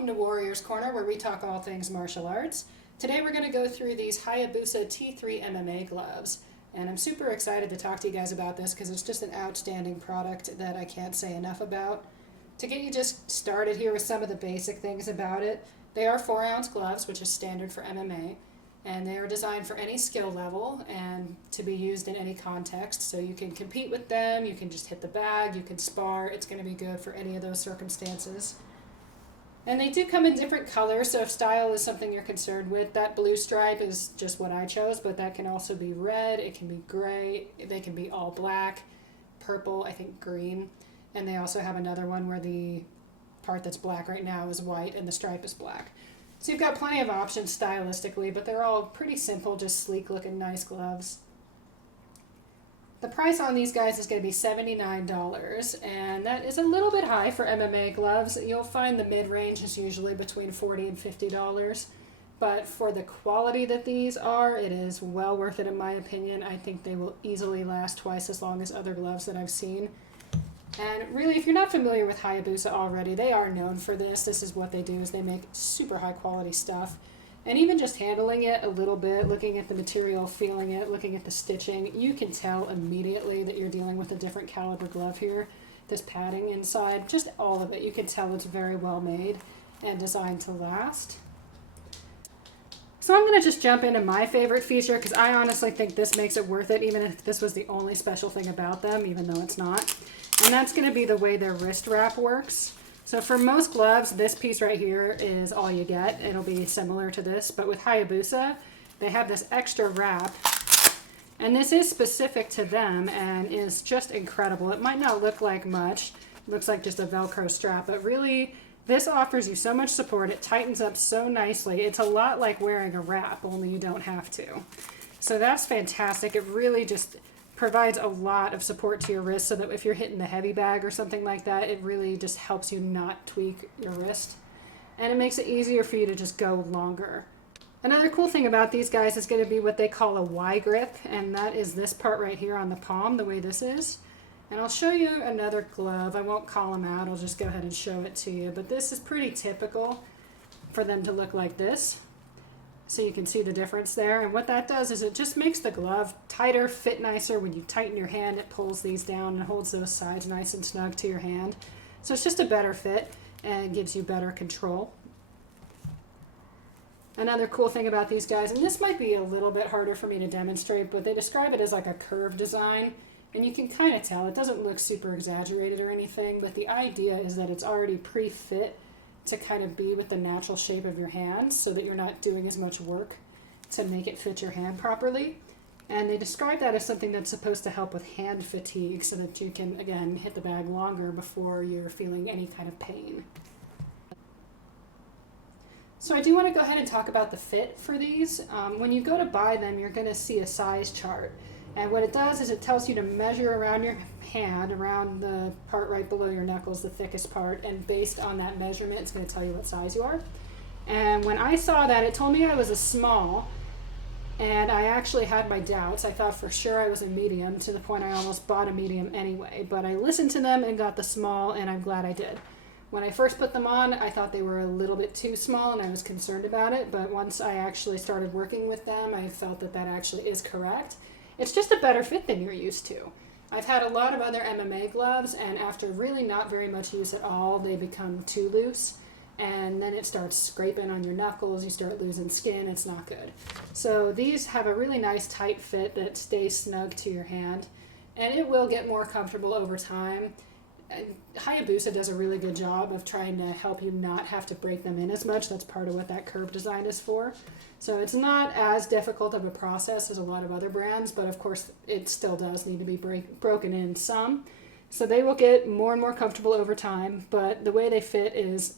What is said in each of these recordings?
welcome to Warriors Corner, where we talk all things martial arts. Today we're going to go through these Hayabusa T3 MMA gloves, and I'm super excited to talk to you guys about this because it's just an outstanding product that I can't say enough about. To get you just started here with some of the basic things about it, they are 4-ounce gloves, which is standard for MMA, and they are designed for any skill level and to be used in any context. So you can compete with them, you can just hit the bag, you can spar. It's going to be good for any of those circumstances. And they do come in different colors, so if style is something you're concerned with, that blue stripe is just what I chose, but that can also be red, it can be gray, they can be all black, purple, I think green. And they also have another one where the part that's black right now is white and the stripe is black. So you've got plenty of options stylistically, but they're all pretty simple, just sleek looking nice gloves. The price on these guys is going to be $79, and that is a little bit high for MMA gloves. You'll find the mid-range is usually between $40 and $50, but for the quality that these are, it is well worth it in my opinion. I think they will easily last twice as long as other gloves that I've seen. And really, if you're not familiar with Hayabusa already, they are known for this. This is what they do, is they make super high quality stuff. And even just handling it a little bit, looking at the material, feeling it, looking at the stitching, you can tell immediately that you're dealing with a different caliber glove here. This padding inside, just all of it, you can tell it's very well made and designed to last. So I'm going to just jump into my favorite feature because I honestly think this makes it worth it, even if this was the only special thing about them, even though it's not. And that's going to be the way their wrist wrap works. So for most gloves, this piece right here is all you get. It'll be similar to this, but with Hayabusa, they have this extra wrap, and this is specific to them and is just incredible. It might not look like much, it looks like just a Velcro strap, but really this offers you so much support. It tightens up so nicely. It's a lot like wearing a wrap, only you don't have to. So that's fantastic. It really just provides a lot of support to your wrist so that if you're hitting the heavy bag or something like that, it really just helps you not tweak your wrist. And it makes it easier for you to just go longer. Another cool thing about these guys is going to be what they call a Y grip, and that is this part right here on the palm, the way this is. And I'll show you another glove. I won't call them out, I'll just go ahead and show it to you. But this is pretty typical for them to look like this. So you can see the difference there. And what that does is it just makes the glove tighter, fit nicer. When you tighten your hand, it pulls these down and holds those sides nice and snug to your hand. So it's just a better fit and gives you better control. Another cool thing about these guys, and this might be a little bit harder for me to demonstrate, but they describe it as like a curved design. And you can kind of tell, it doesn't look super exaggerated or anything, but the idea is that it's already pre-fit to kind of be with the natural shape of your hand so that you're not doing as much work to make it fit your hand properly. And they describe that as something that's supposed to help with hand fatigue so that you can, again, hit the bag longer before you're feeling any kind of pain. So I do want to go ahead and talk about the fit for these. When you go to buy them, you're going to see a size chart. And what it does is it tells you to measure around your hand, around the part right below your knuckles, the thickest part, and based on that measurement, it's going to tell you what size you are. And when I saw that, it told me I was a small, and I actually had my doubts. I thought for sure I was a medium, to the point I almost bought a medium anyway. But I listened to them and got the small, and I'm glad I did. When I first put them on, I thought they were a little bit too small, and I was concerned about it. But once I actually started working with them, I felt that that actually is correct. It's just a better fit than you're used to. I've had a lot of other MMA gloves, and after really not very much use at all, they become too loose, and then it starts scraping on your knuckles, you start losing skin, it's not good. So these have a really nice tight fit that stays snug to your hand, and it will get more comfortable over time. Hayabusa does a really good job of trying to help you not have to break them in as much. That's part of what that curved design is for. So it's not as difficult of a process as a lot of other brands, but of course it still does need to be broken in some. So they will get more and more comfortable over time, but the way they fit is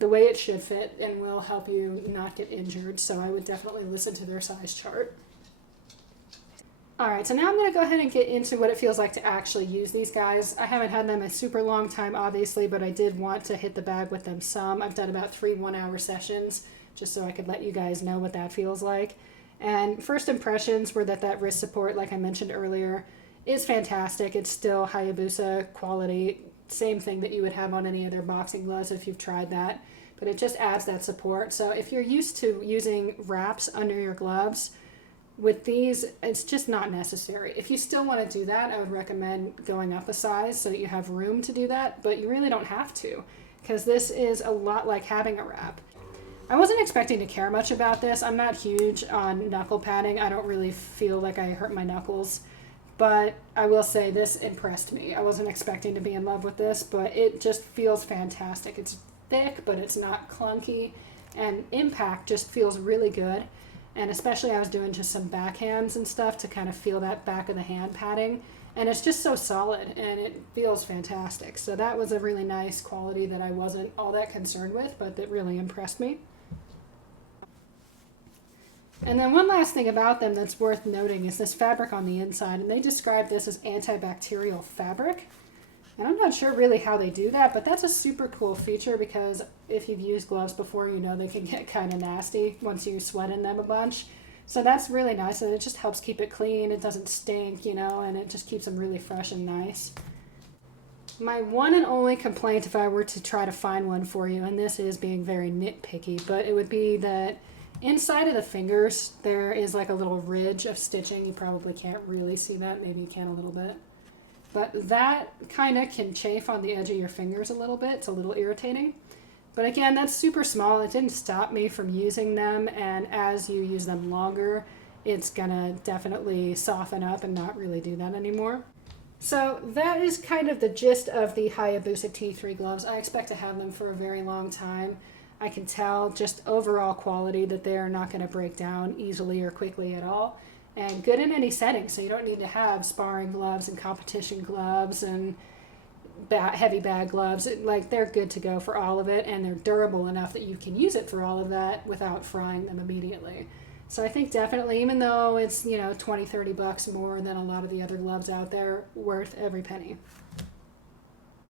the way it should fit and will help you not get injured. So I would definitely listen to their size chart. Alright, so now I'm going to go ahead and get into what it feels like to actually use these guys. I haven't had them a super long time, obviously, but I did want to hit the bag with them some. I've done about 3 one-hour sessions, just so I could let you guys know what that feels like. And first impressions were that that wrist support, like I mentioned earlier, is fantastic. It's still Hayabusa quality, same thing that you would have on any of their boxing gloves if you've tried that. but it just adds that support. So if you're used to using wraps under your gloves, with these, it's just not necessary. If you still want to do that, I would recommend going up a size so that you have room to do that, but you really don't have to, because this is a lot like having a wrap. I wasn't expecting to care much about this. I'm not huge on knuckle padding. I don't really feel like I hurt my knuckles, but I will say this impressed me. I wasn't expecting to be in love with this, but it just feels fantastic. It's thick, but it's not clunky, and impact just feels really good. And especially I was doing just some backhands and stuff to kind of feel that back of the hand padding. And it's just so solid and it feels fantastic. So that was a really nice quality that I wasn't all that concerned with, but that really impressed me. And then one last thing about them that's worth noting is this fabric on the inside. And they describe this as antibacterial fabric. And I'm not sure really how they do that, but that's a super cool feature because if you've used gloves before, you know they can get kind of nasty once you sweat in them a bunch. So that's really nice, and it just helps keep it clean. It doesn't stink, you know, and it just keeps them really fresh and nice. My one and only complaint, if I were to try to find one for you, and this is being very nitpicky, but it would be that inside of the fingers, there is like a little ridge of stitching. You probably can't really see that. Maybe you can a little bit. But that kind of can chafe on the edge of your fingers a little bit. It's a little irritating. But again, that's super small. It didn't stop me from using them. And as you use them longer, it's going to definitely soften up and not really do that anymore. So that is kind of the gist of the Hayabusa T3 gloves. I expect to have them for a very long time. I can tell just overall quality that they are not going to break down easily or quickly at all. And good in any setting, so you don't need to have sparring gloves and competition gloves and heavy bag gloves. Like, they're good to go for all of it, and they're durable enough that you can use it for all of that without frying them immediately. So I think definitely, even though it's, $20, $30 more than a lot of the other gloves out there, worth every penny.